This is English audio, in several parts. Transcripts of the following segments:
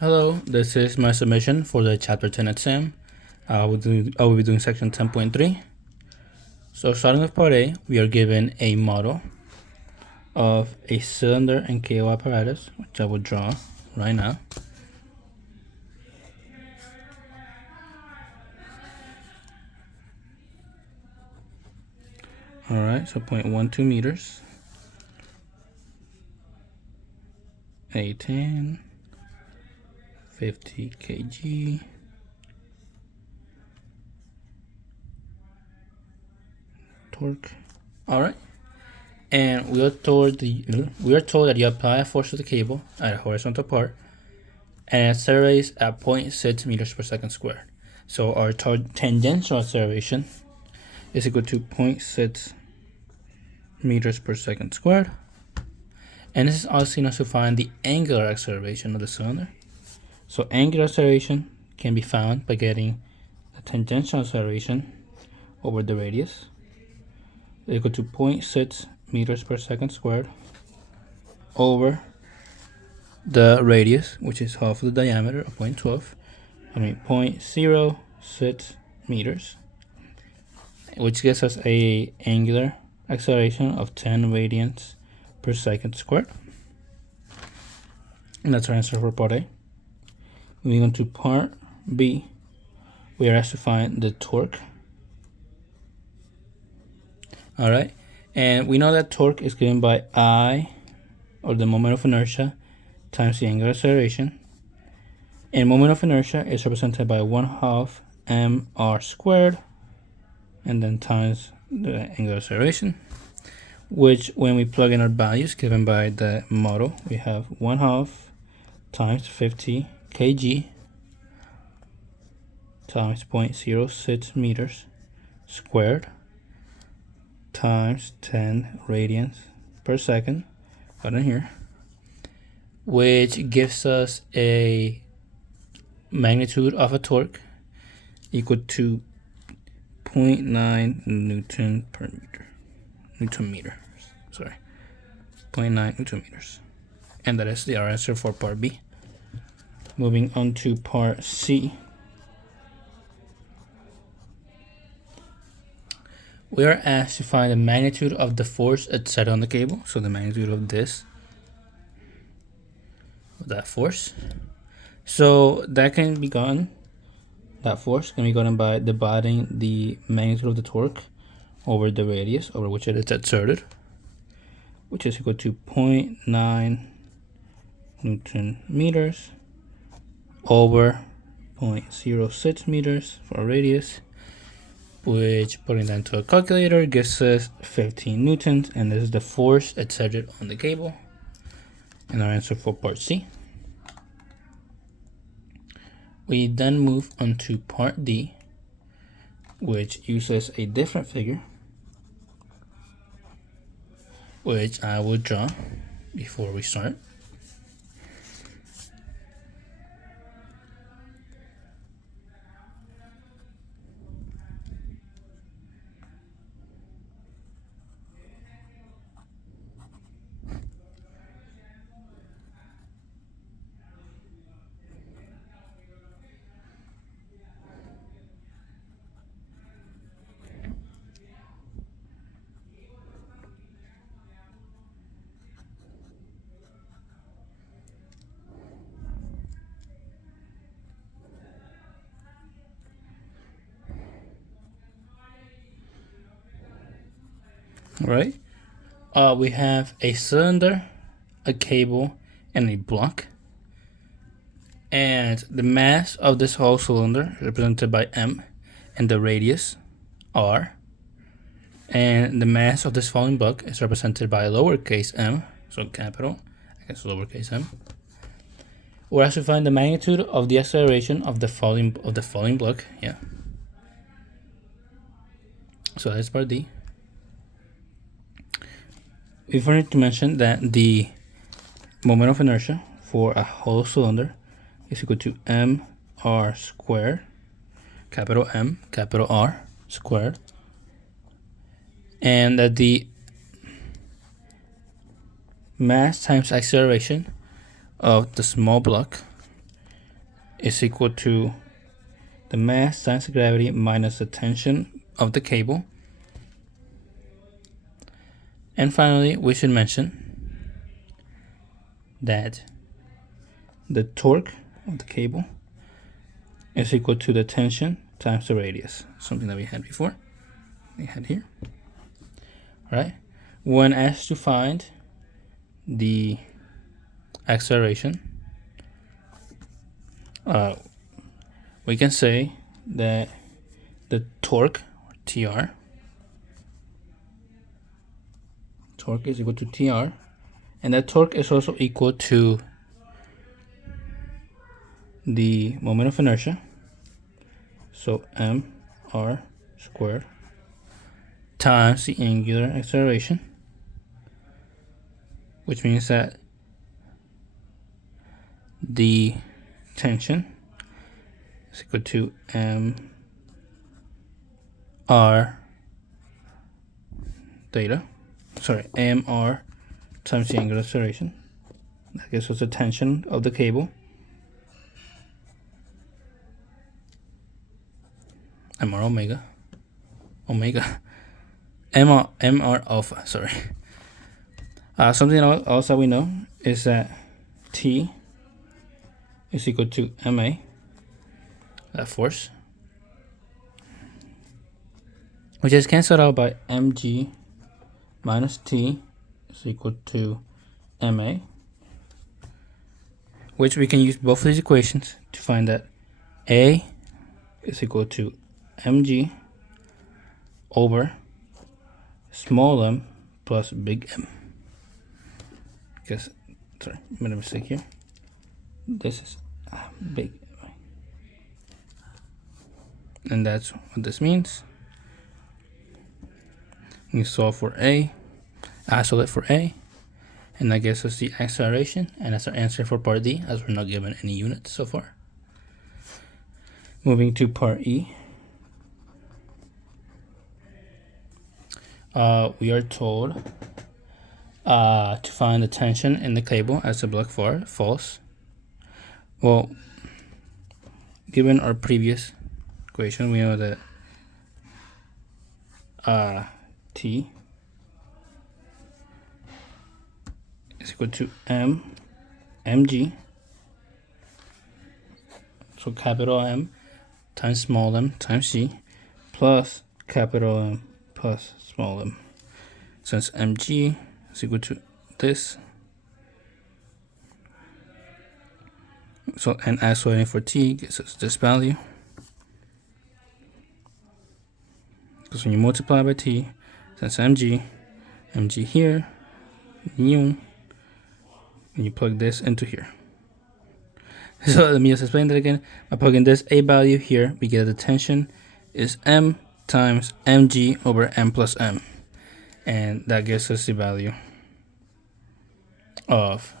Hello, this is my submission for the Chapter 10 exam. I will be doing section 10.3. So starting with part A, we are given a model of a cylinder and cable apparatus, which I will draw right now. Alright, so 0.12 meters, A10, 50 kg, torque. Alright, and we are told that you apply a force to the cable at a horizontal part and it accelerates at 0.6 meters per second squared. So our tangential acceleration is equal to 0.6 meters per second squared. And this is asking us to find the angular acceleration of the cylinder. So angular acceleration can be found by getting the tangential acceleration over the radius equal to 0.6 meters per second squared over the radius, which is half of the diameter of 0.06 meters, which gives us a angular acceleration of 10 radians per second squared. And that's our answer for part A. Moving on to part B, we are asked to find the torque. Alright, and we know that torque is given by I, or the moment of inertia, times the angular acceleration. And moment of inertia is represented by 1/2 mr squared, and then times the angular acceleration, which when we plug in our values given by the model, we have 1/2 times 50 kg times 0.06 meters squared times 10 radians per second, right in here, which gives us a magnitude of a torque equal to 0.9 Newton per meter. Newton meter. Sorry. 0.9 Newton meters. And that is our answer for part B. Moving on to part C. We are asked to find the magnitude of the force exerted on the cable. So the magnitude of that force. So that can be gotten, that force can be gotten by dividing the magnitude of the torque over the radius over which it is exerted, which is equal to 0.9 Newton meters over 0.06 meters for a radius, which, putting that into a calculator, gives us 15 newtons, and this is the force exerted on the cable. And our answer for part C. We then move on to part D, which uses a different figure, which I will draw before we start. Right? We have a cylinder, a cable, and a block. And the mass of this whole cylinder is represented by M, and the radius R. And the mass of this falling block is represented by lowercase m, so capital, I guess lowercase m. We're asked to find the magnitude of the acceleration of the falling block. Yeah. So that's part D. We forgot to mention that the moment of inertia for a hollow cylinder is equal to mr squared, capital M, capital R squared, and that the mass times acceleration of the small block is equal to the mass times the gravity minus the tension of the cable. And finally, we should mention that the torque of the cable is equal to the tension times the radius, something that we had before. We had here. All right. When asked to find the acceleration, we can say that the torque, or TR, torque is equal to TR, and that torque is also equal to the moment of inertia, so mr squared times the angular acceleration, which means that the tension is equal to mr times the angular acceleration. That gives us the tension of the cable. mr alpha, sorry. Something else that we know is that T is equal to ma, that force, which is cancelled out by mg minus T is equal to ma, which we can use both of these equations to find that A is equal to mg over small m plus big M. Because, sorry, I made a mistake here. This is big M. And that's what this means. You solve for A, isolate for A, and that gives us the acceleration, and that's our answer for part D, as we're not given any units so far. Moving to part E. We are told to find the tension in the cable as the black bar falls. Well, given our previous equation, we know that T is equal to mg, so capital M times small m times c, plus capital M plus small m. Since mg is equal to this, so and isolating for T gives us this value. Because when you multiply by T, since mg here, nu, and you plug this into here. So let me just explain that again. By plugging this A value here, we get the tension is M times mg over m plus m, and that gives us the value of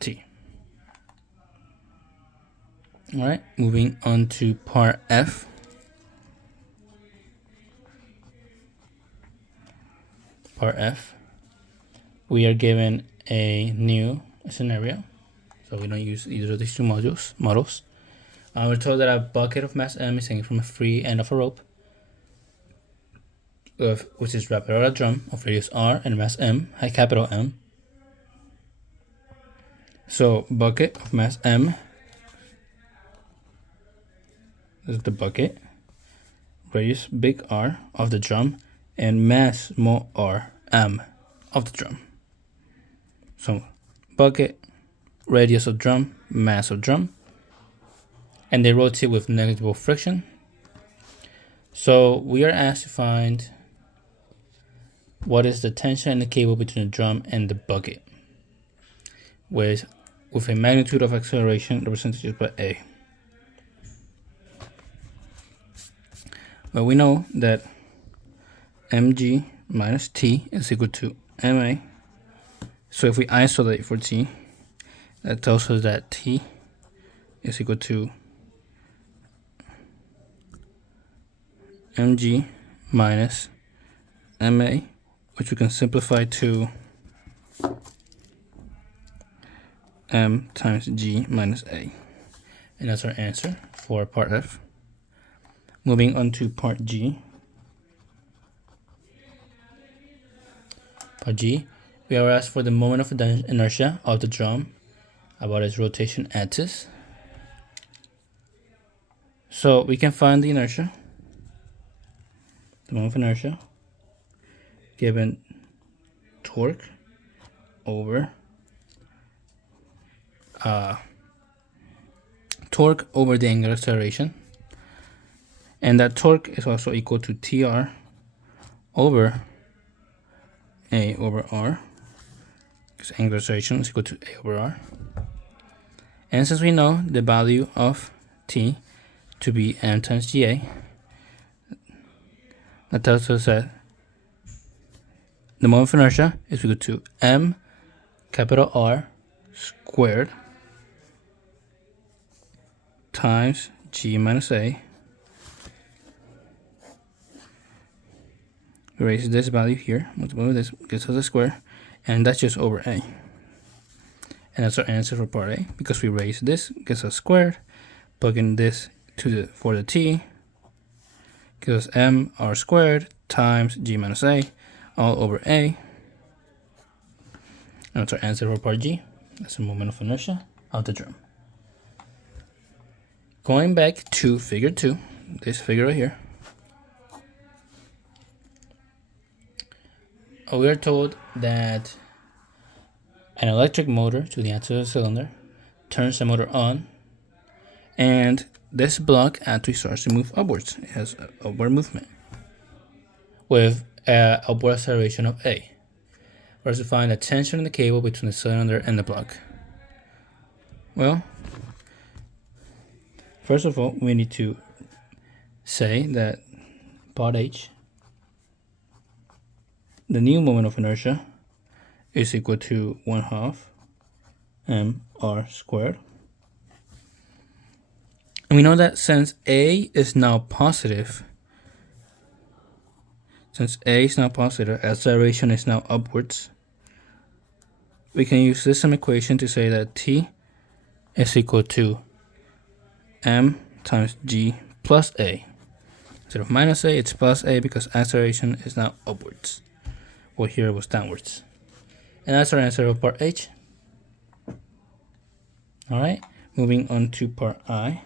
T. All right, moving on to part F. Part F, we are given a new scenario, so we don't use either of these two models. We're told that a bucket of mass M is hanging from a free end of a rope, which is wrapped around a drum of radius r and mass M, high capital M. So bucket of mass M, this is the bucket, radius big R of the drum, and mass small r M of the drum. So bucket, radius of drum, mass of drum, and they rotate with negligible friction. So we are asked to find what is the tension in the cable between the drum and the bucket, with a magnitude of acceleration represented by A. Well, we know that mg minus T is equal to ma. So if we isolate for T, that tells us that T is equal to mg minus ma, which we can simplify to m times g minus a. And that's our answer for part F. Moving on to part G. Part G, we are asked for the moment of inertia of the drum about its rotation axis. So we can find the inertia, the moment of inertia, given torque over the angular acceleration, and that torque is also equal to TR over A over R, because angular acceleration is equal to A over R. And since we know the value of T to be m times GA, that tells us that the moment of inertia is equal to m capital R squared times G minus A. We raise this value here, multiply with this, gives us a square, and that's just over A. And that's our answer for part A, because we raised this, gives us squared, plug in this for the T, gives us m R squared times G minus A, all over A. And that's our answer for part G. That's the moment of inertia of the drum. Going back to figure 2, this figure right here, we are told that an electric motor to the outside of the cylinder turns the motor on, and this block actually starts to move upwards. It has an upward movement with an upward acceleration of A. For us to find the tension in the cable between the cylinder and the block. Well, first of all, we need to say that part H, the new moment of inertia, is equal to 1/2 mR squared. And we know that since A is now positive, acceleration is now upwards, we can use this same equation to say that T is equal to m times G plus A. Instead of minus A, it's plus A because acceleration is now upwards. Well, here it was downwards. And that's our answer for part H. Alright, moving on to part I.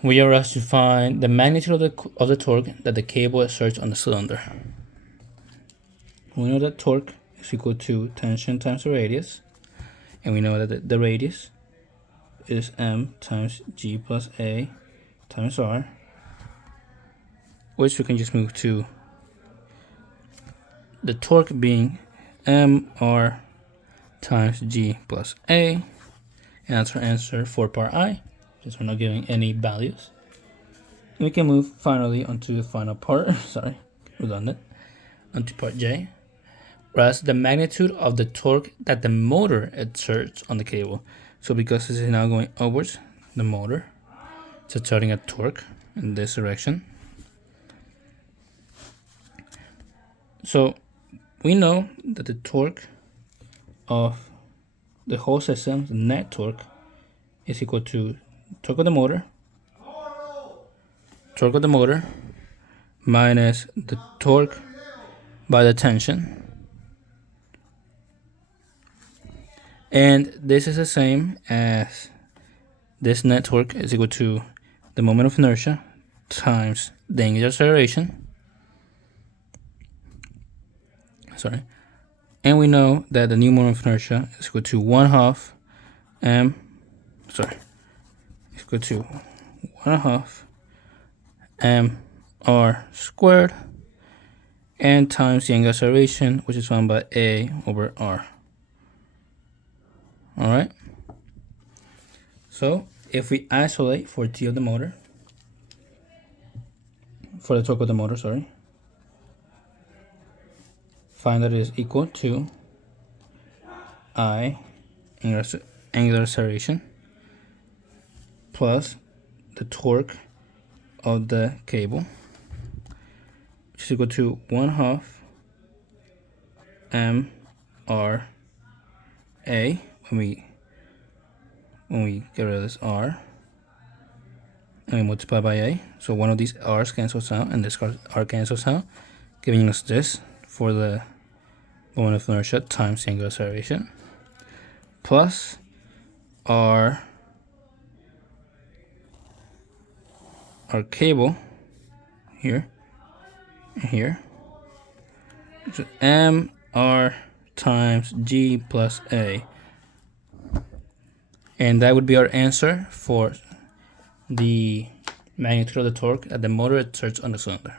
We are asked to find the magnitude of the torque that the cable exerts on the cylinder. We know that torque is equal to tension times the radius, and we know that the radius is m times G plus A times R, which we can just move to the torque being mR times G plus A, and that's our answer for part I, since we're not giving any values. And we can move finally onto the final part, sorry, redundant, onto part J, whereas the magnitude of the torque that the motor exerts on the cable. So because this is now going upwards, the motor is exerting a torque in this direction. So we know that the torque of the whole system, the net torque, is equal to torque of the motor minus the torque by the tension. And this is the same as this net torque is equal to the moment of inertia times the angular acceleration. Sorry. And we know that the new moment of inertia is equal to 1/2 mR squared, and times the angular acceleration, which is found by A over R. Alright, so if we isolate for T of the motor, for the torque of the motor, sorry, find that it is equal to I angular acceleration plus the torque of the cable, which is equal to 1/2 mR A when we get rid of this R and we multiply by A. So one of these R's cancels out and this R cancels out, giving us this for the moment of inertia times the angular acceleration, plus our cable here and here, so mr times g plus a, and that would be our answer for the magnitude of the torque that the motor exerts on the cylinder.